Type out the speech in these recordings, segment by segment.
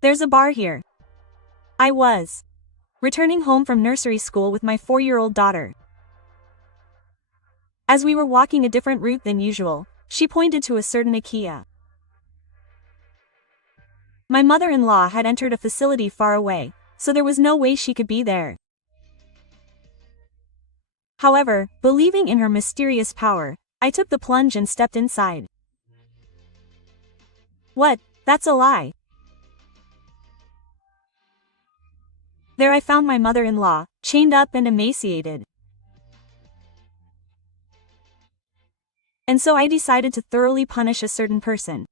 There's a bar here. I was returning home from nursery school with my 4-year-old daughter. As we were walking a different route than usual, she pointed to a certain IKEA. My mother-in-law had entered a facility far away, so there was no way she could be there. However, believing in her mysterious power, I took the plunge and stepped inside. What? That's a lie. There I found my mother-in-law, chained up and emaciated. And so I decided to thoroughly punish a certain person.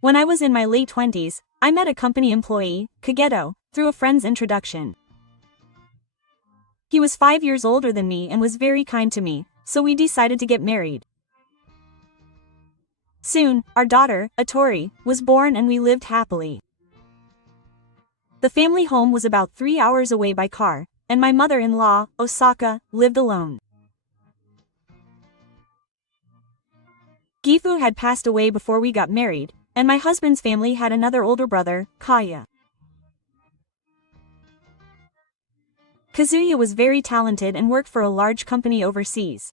When I was in my late 20s, I met a company employee, Kageto, through a friend's introduction. He was 5 years older than me and was very kind to me, so we decided to get married. Soon, our daughter, Atori, was born and we lived happily. The family home was about 3 hours away by car, and my mother-in-law, Osaka, lived alone. Gifu had passed away before we got married, and my husband's family had another older brother, Kaya. Kazuya was very talented and worked for a large company overseas.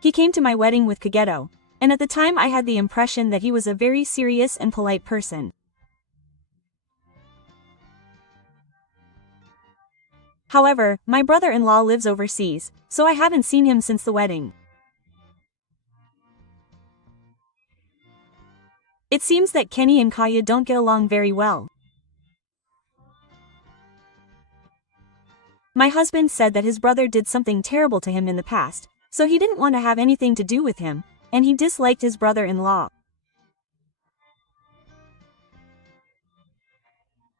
He came to my wedding with Kageto, and at the time I had the impression that he was a very serious and polite person. However, my brother-in-law lives overseas, so I haven't seen him since the wedding. It seems that Kenny and Kaya don't get along very well. My husband said that his brother did something terrible to him in the past, so he didn't want to have anything to do with him, and he disliked his brother-in-law.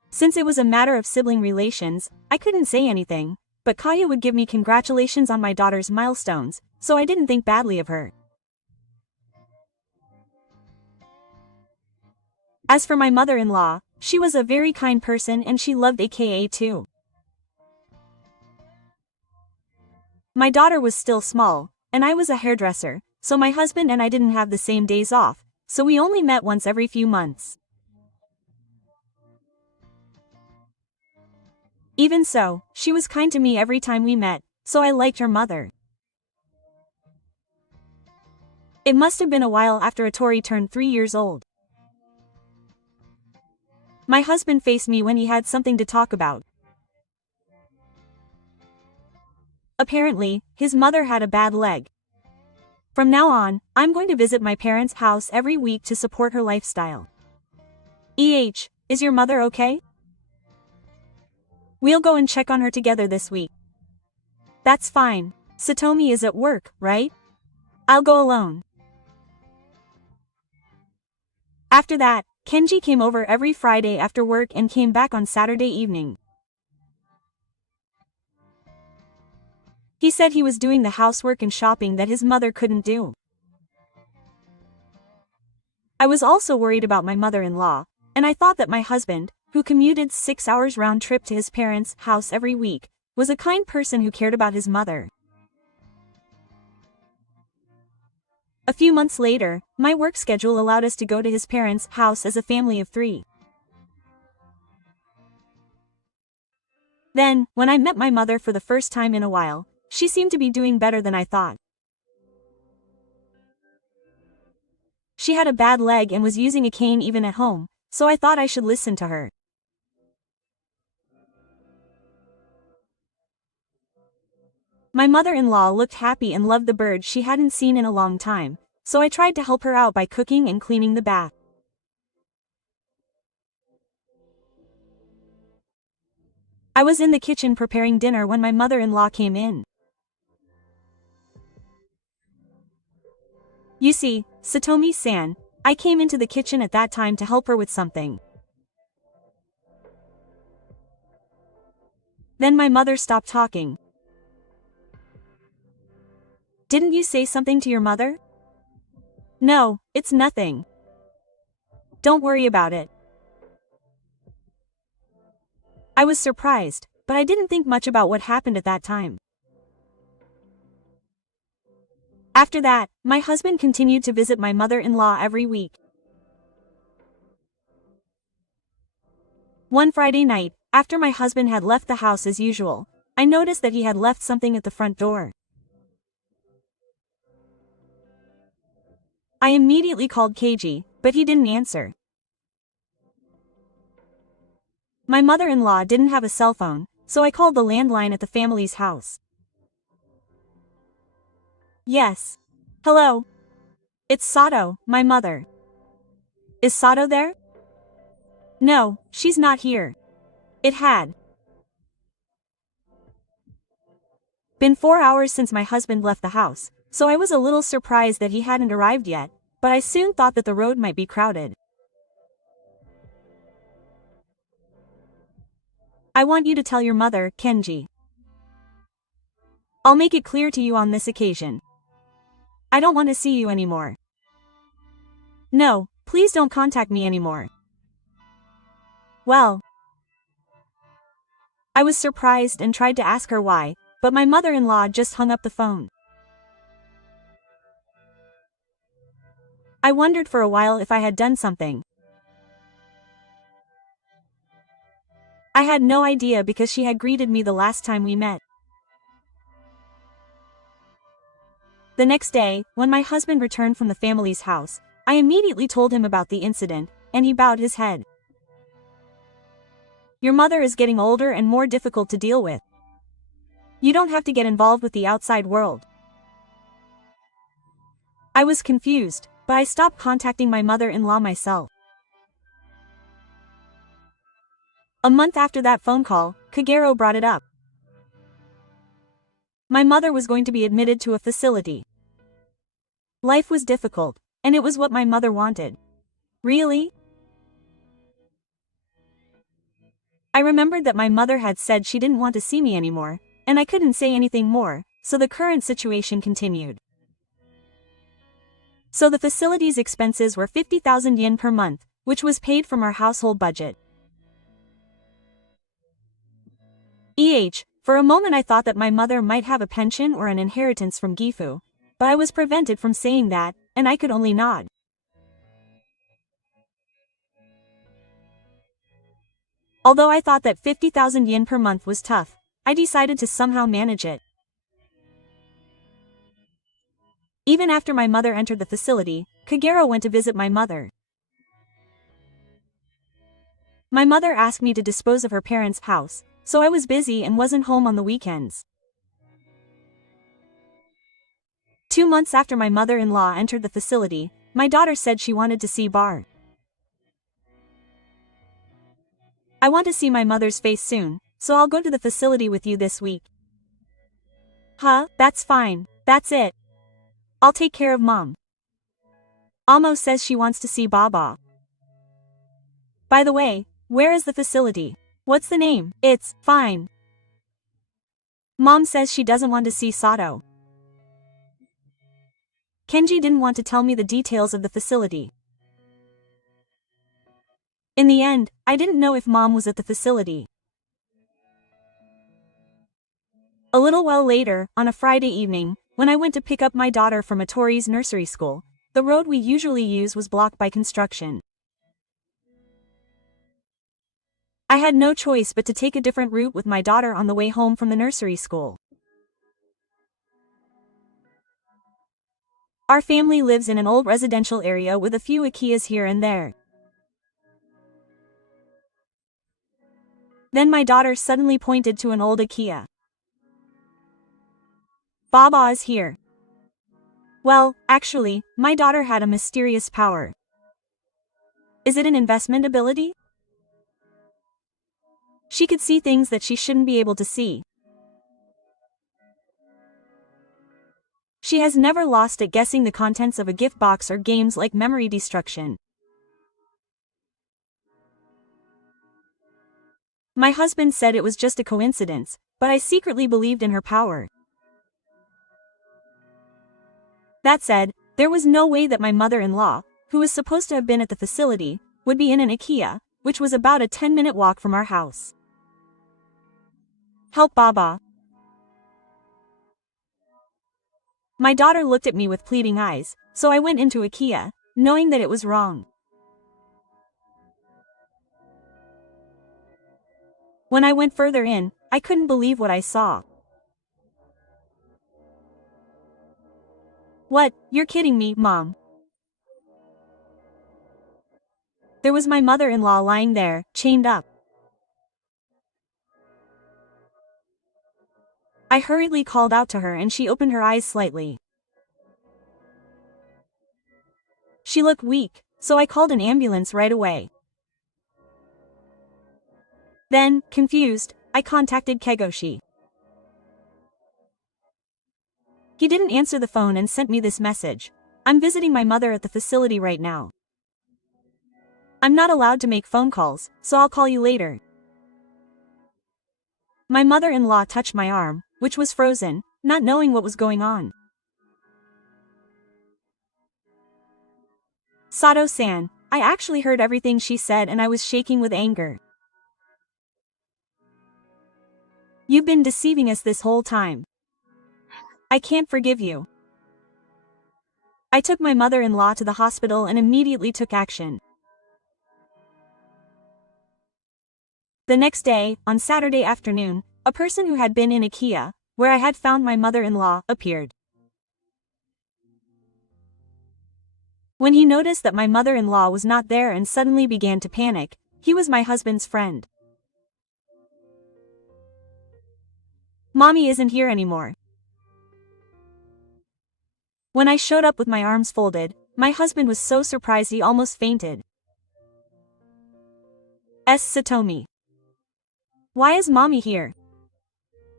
Since it was a matter of sibling relations, I couldn't say anything, but Kaya would give me congratulations on my daughter's milestones, so I didn't think badly of her. As for my mother-in-law, she was a very kind person and she loved AKA too. My daughter was still small, and I was a hairdresser, so my husband and I didn't have the same days off, so we only met once every few months. Even so, she was kind to me every time we met, so I liked her mother. It must have been a while after Atori turned 3 years old. My husband faced me when he had something to talk about. Apparently, his mother had a bad leg. From now on, I'm going to visit my parents' house every week to support her lifestyle. Is your mother okay? We'll go and check on her together this week. That's fine. Satomi is at work, right? I'll go alone. After that, Kenji came over every Friday after work and came back on Saturday evening. He said he was doing the housework and shopping that his mother couldn't do. I was also worried about my mother-in-law, and I thought that my husband, who commuted 6 hours round trip to his parents' house every week, was a kind person who cared about his mother. A few months later, my work schedule allowed us to go to his parents' house as a family of 3. Then, when I met my mother for the first time in a while, she seemed to be doing better than I thought. She had a bad leg and was using a cane even at home, so I thought I should listen to her. My mother-in-law looked happy and loved the bird she hadn't seen in a long time, so I tried to help her out by cooking and cleaning the bath. I was in the kitchen preparing dinner when my mother-in-law came in. You see, Satomi-san, I came into the kitchen at that time to help her with something. Then my mother stopped talking. Didn't you say something to your mother? No, it's nothing. Don't worry about it. I was surprised, but I didn't think much about what happened at that time. After that, my husband continued to visit my mother-in-law every week. One Friday night, after my husband had left the house as usual, I noticed that he had left something at the front door. I immediately called KG, but he didn't answer. My mother-in-law didn't have a cell phone, so I called the landline at the family's house. Yes. Hello. It's Sato, my mother. Is Sato there? No, she's not here. It had been 4 hours since my husband left the house, so I was a little surprised that he hadn't arrived yet, but I soon thought that the road might be crowded. I want you to tell your mother, Kenji. I'll make it clear to you on this occasion. I don't want to see you anymore. No, please don't contact me anymore. Well, I was surprised and tried to ask her why, but my mother-in-law just hung up the phone. I wondered for a while if I had done something. I had no idea because she had greeted me the last time we met. The next day, when my husband returned from the family's house, I immediately told him about the incident, and he bowed his head. Your mother is getting older and more difficult to deal with. You don't have to get involved with the outside world. I was confused, but I stopped contacting my mother-in-law myself. A month after that phone call, Kagero brought it up. My mother was going to be admitted to a facility. Life was difficult, and it was what my mother wanted. Really? I remembered that my mother had said she didn't want to see me anymore, and I couldn't say anything more, so the current situation continued. So the facility's expenses were 50,000 yen per month, which was paid from our household budget. For a moment I thought that my mother might have a pension or an inheritance from Gifu, but I was prevented from saying that, and I could only nod. Although I thought that 50,000 yen per month was tough, I decided to somehow manage it. Even after my mother entered the facility, Kagero went to visit my mother. My mother asked me to dispose of her parents' house, so I was busy and wasn't home on the weekends. 2 months after my mother-in-law entered the facility, my daughter said she wanted to see Bar. I want to see my mother's face soon, so I'll go to the facility with you this week. Huh, that's fine, that's it. I'll take care of Mom. Amo says she wants to see Baba. By the way, where is the facility? What's the name? It's fine. Mom says she doesn't want to see Sato. Kenji didn't want to tell me the details of the facility. In the end, I didn't know if Mom was at the facility. A little while later, on a Friday evening, when I went to pick up my daughter from Atori's nursery school, the road we usually use was blocked by construction. I had no choice but to take a different route with my daughter on the way home from the nursery school. Our family lives in an old residential area with a few ikeyas here and there. Then my daughter suddenly pointed to an old ikeya. Baba is here. Well, actually, my daughter had a mysterious power. Is it an investment ability? She could see things that she shouldn't be able to see. She has never lost at guessing the contents of a gift box or games like memory destruction. My husband said it was just a coincidence, but I secretly believed in her power. That said, there was no way that my mother-in-law, who was supposed to have been at the facility, would be in an ikeya, which was about a 10-minute walk from our house. Help Baba. My daughter looked at me with pleading eyes, so I went into IKEA, knowing that it was wrong. When I went further in, I couldn't believe what I saw. What? You're kidding me, Mom. There was my mother-in-law lying there, chained up. I hurriedly called out to her and she opened her eyes slightly. She looked weak, so I called an ambulance right away. Then, confused, I contacted Kegoshi. He didn't answer the phone and sent me this message. I'm visiting my mother at the facility right now. I'm not allowed to make phone calls, so I'll call you later. My mother-in-law touched my arm, which was frozen, not knowing what was going on. Sato-san, I actually heard everything she said and I was shaking with anger. You've been deceiving us this whole time. I can't forgive you. I took my mother-in-law to the hospital and immediately took action. The next day, on Saturday afternoon, a person who had been in IKEA, where I had found my mother-in-law, appeared. When he noticed that my mother-in-law was not there and suddenly began to panic, he was my husband's friend. Mommy isn't here anymore. When I showed up with my arms folded, my husband was so surprised he almost fainted. Satomi. Why is Mommy here?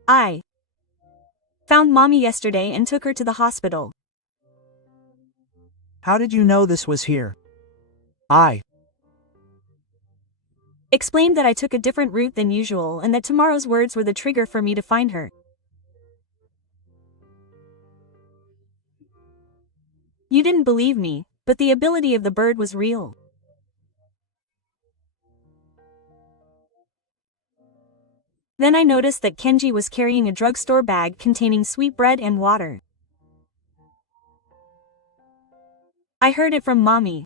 I found Mommy yesterday and took her to the hospital. How did you know this was here? I explained that I took a different route than usual and that tomorrow's words were the trigger for me to find her. You didn't believe me, but the ability of the bird was real. Then I noticed that Kenji was carrying a drugstore bag containing sweetbread and water. I heard it from Mommy.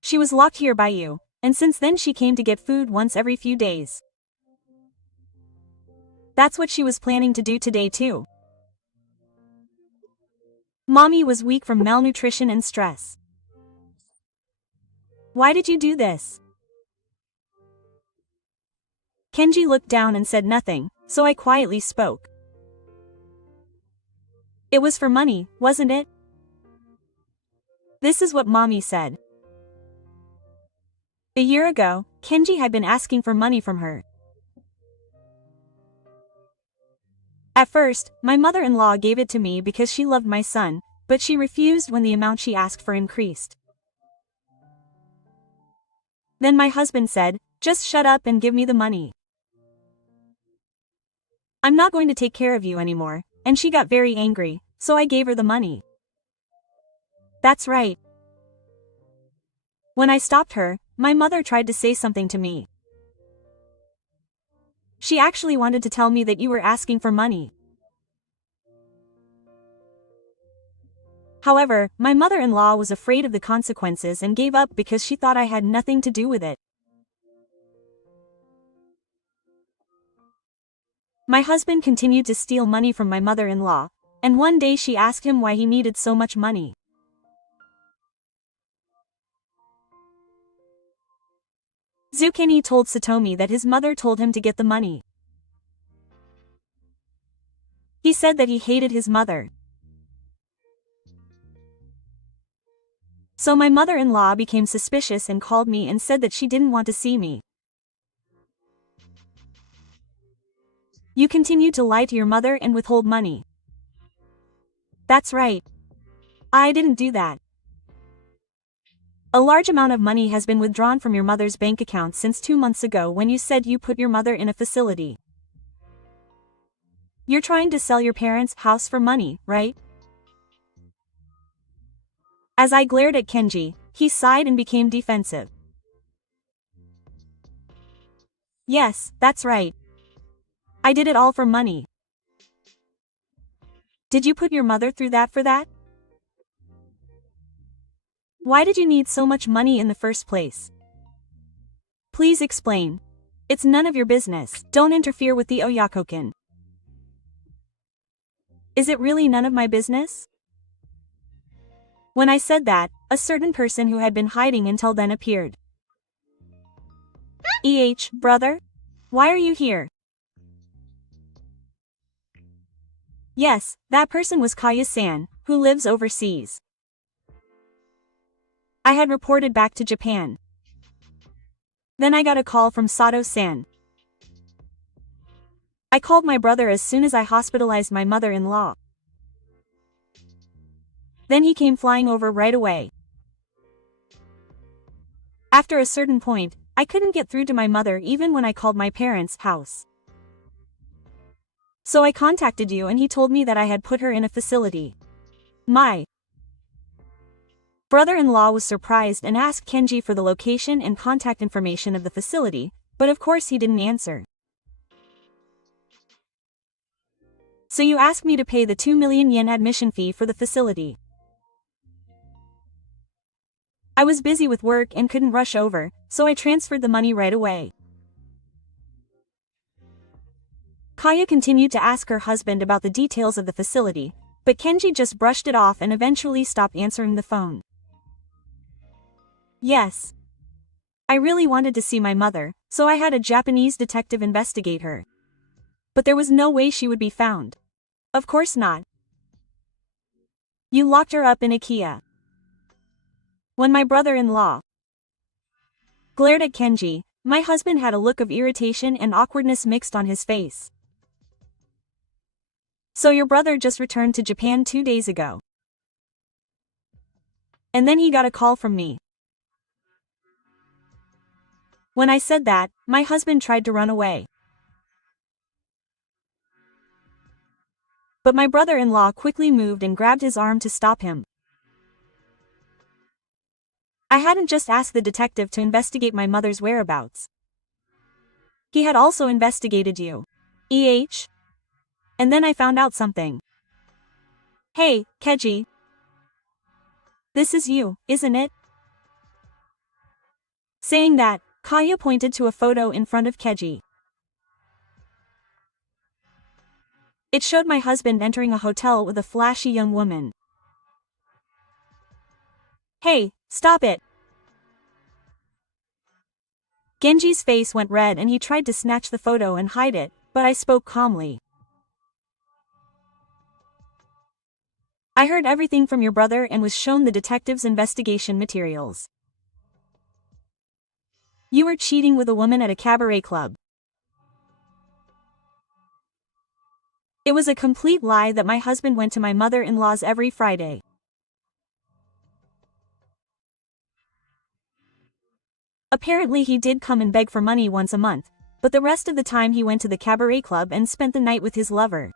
She was locked here by you, and since then she came to get food once every few days. That's what she was planning to do today too. Mommy was weak from malnutrition and stress. Why did you do this? Kenji looked down and said nothing, so I quietly spoke. It was for money, wasn't it? This is what Mommy said. A year ago, Kenji had been asking for money from her. At first, my mother-in-law gave it to me because she loved my son, but she refused when the amount she asked for increased. Then my husband said, "Just shut up and give me the money. I'm not going to take care of you anymore," and she got very angry, so I gave her the money. That's right. When I stopped her, my mother tried to say something to me. She actually wanted to tell me that you were asking for money. However, my mother-in-law was afraid of the consequences and gave up because she thought I had nothing to do with it. My husband continued to steal money from my mother-in-law, and one day she asked him why he needed so much money. Zucchini told Satomi that his mother told him to get the money. He said that he hated his mother. So my mother-in-law became suspicious and called me and said that she didn't want to see me. You continue to lie to your mother and withhold money. That's right. I didn't do that. A large amount of money has been withdrawn from your mother's bank account since 2 months ago when you said you put your mother in a facility. You're trying to sell your parents' house for money, right? As I glared at Kenji, he sighed and became defensive. Yes, that's right. I did it all for money. Did you put your mother through that for that? Why did you need so much money in the first place? Please explain. It's none of your business. Don't interfere with the Oyakokin. Is it really none of my business? When I said that, a certain person who had been hiding until then appeared. Brother? Why are you here? Yes, that person was Kaya-san, who lives overseas. I had reported back to Japan. Then I got a call from Sato-san. I called my brother as soon as I hospitalized my mother-in-law. Then he came flying over right away. After a certain point, I couldn't get through to my mother even when I called my parents' house. So I contacted you and he told me that I had put her in a facility. My brother-in-law was surprised and asked Kenji for the location and contact information of the facility, but of course he didn't answer. So you asked me to pay the 2 million yen admission fee for the facility. I was busy with work and couldn't rush over, so I transferred the money right away. Kaya continued to ask her husband about the details of the facility, but Kenji just brushed it off and eventually stopped answering the phone. Yes. I really wanted to see my mother, so I had a Japanese detective investigate her. But there was no way she would be found. Of course not. You locked her up in IKEA. When my brother-in-law glared at Kenji, my husband had a look of irritation and awkwardness mixed on his face. So your brother just returned to Japan 2 days ago. And then he got a call from me. When I said that, my husband tried to run away. But my brother-in-law quickly moved and grabbed his arm to stop him. I hadn't just asked the detective to investigate my mother's whereabouts. He had also investigated you. And then I found out something. Hey, Keiji. This is you, isn't it? Saying that, Kaya pointed to a photo in front of Keiji. It showed my husband entering a hotel with a flashy young woman. Hey, stop it! Genji's face went red and he tried to snatch the photo and hide it, but I spoke calmly. I heard everything from your brother and was shown the detective's investigation materials. You were cheating with a woman at a cabaret club. It was a complete lie that my husband went to my mother-in-law's every Friday. Apparently he did come and beg for money once a month, but the rest of the time he went to the cabaret club and spent the night with his lover.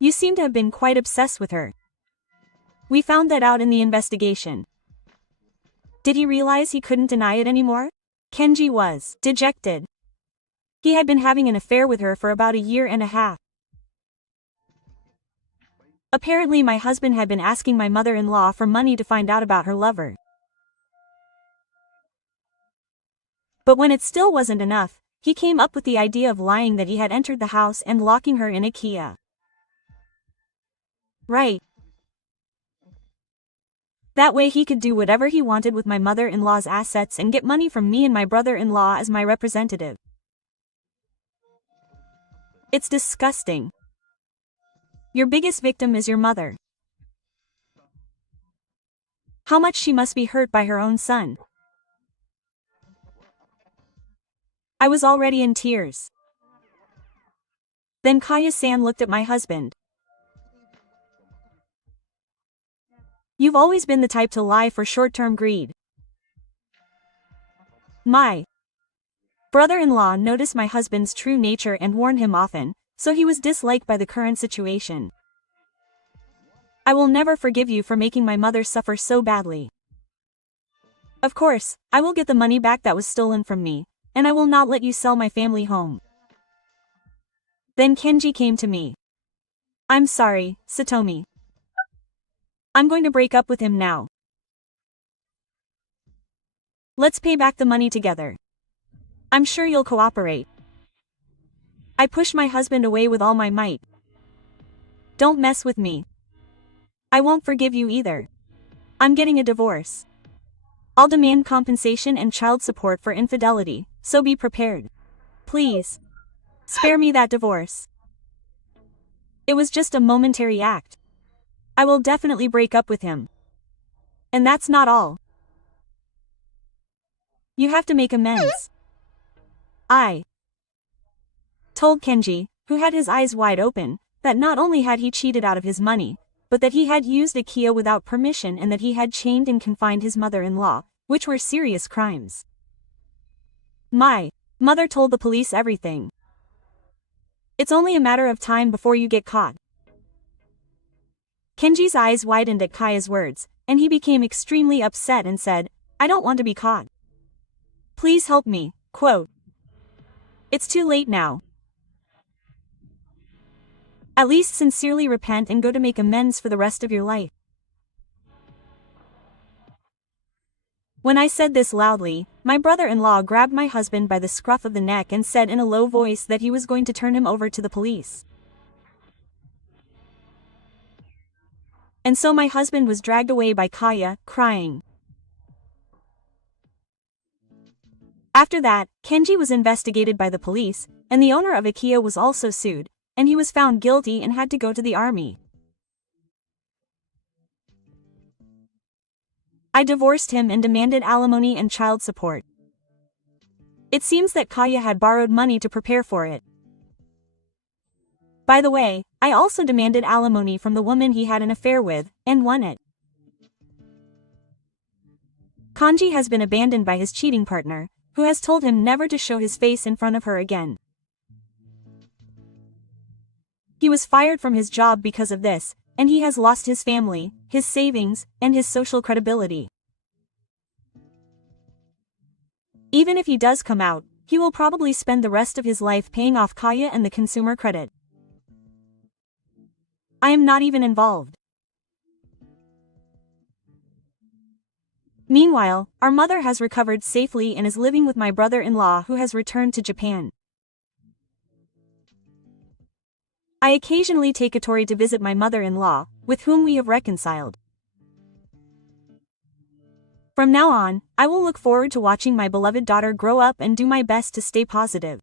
You seem to have been quite obsessed with her. We found that out in the investigation. Did he realize he couldn't deny it anymore? Kenji was dejected. He had been having an affair with her for about 1.5 years. Apparently my husband had been asking my mother-in-law for money to find out about her lover. But when it still wasn't enough, he came up with the idea of lying that he had entered the house and locking her in IKEA. Right. That way he could do whatever he wanted with my mother-in-law's assets and get money from me and my brother-in-law as my representative. It's disgusting. Your biggest victim is your mother. How much she must be hurt by her own son. I was already in tears. Then Kaya-san looked at my husband. You've always been the type to lie for short-term greed. My brother-in-law noticed my husband's true nature and warned him often, so he was disliked by the current situation. I will never forgive you for making my mother suffer so badly. Of course, I will get the money back that was stolen from me, and I will not let you sell my family home. Then Kenji came to me. I'm sorry, Satomi. I'm going to break up with him now. Let's pay back the money together. I'm sure you'll cooperate. I pushed my husband away with all my might. Don't mess with me. I won't forgive you either. I'm getting a divorce. I'll demand compensation and child support for infidelity, so be prepared. Please. Spare me that divorce. It was just a momentary act. I will definitely break up with him. And that's not all. You have to make amends. I told Kenji, who had his eyes wide open, that not only had he cheated out of his money, but that he had used a Kia without permission and that he had chained and confined his mother-in-law, which were serious crimes. My mother told the police everything. It's only a matter of time before you get caught. Kenji's eyes widened at Kaya's words, and he became extremely upset and said, I don't want to be caught. Please help me, quote. It's too late now. At least sincerely repent and go to make amends for the rest of your life. When I said this loudly, my brother-in-law grabbed my husband by the scruff of the neck and said in a low voice that he was going to turn him over to the police. And so my husband was dragged away by Kaya, crying. After that, Kenji was investigated by the police, and the owner of IKEA was also sued, and he was found guilty and had to go to the army. I divorced him and demanded alimony and child support. It seems that Kaya had borrowed money to prepare for it. By the way, I also demanded alimony from the woman he had an affair with, and won it. Kanji has been abandoned by his cheating partner, who has told him never to show his face in front of her again. He was fired from his job because of this, and he has lost his family, his savings, and his social credibility. Even if he does come out, he will probably spend the rest of his life paying off Kaya and the consumer credit. I am not even involved. Meanwhile, our mother has recovered safely and is living with my brother-in-law who has returned to Japan. I occasionally take Atori to visit my mother-in-law, with whom we have reconciled. From now on, I will look forward to watching my beloved daughter grow up and do my best to stay positive.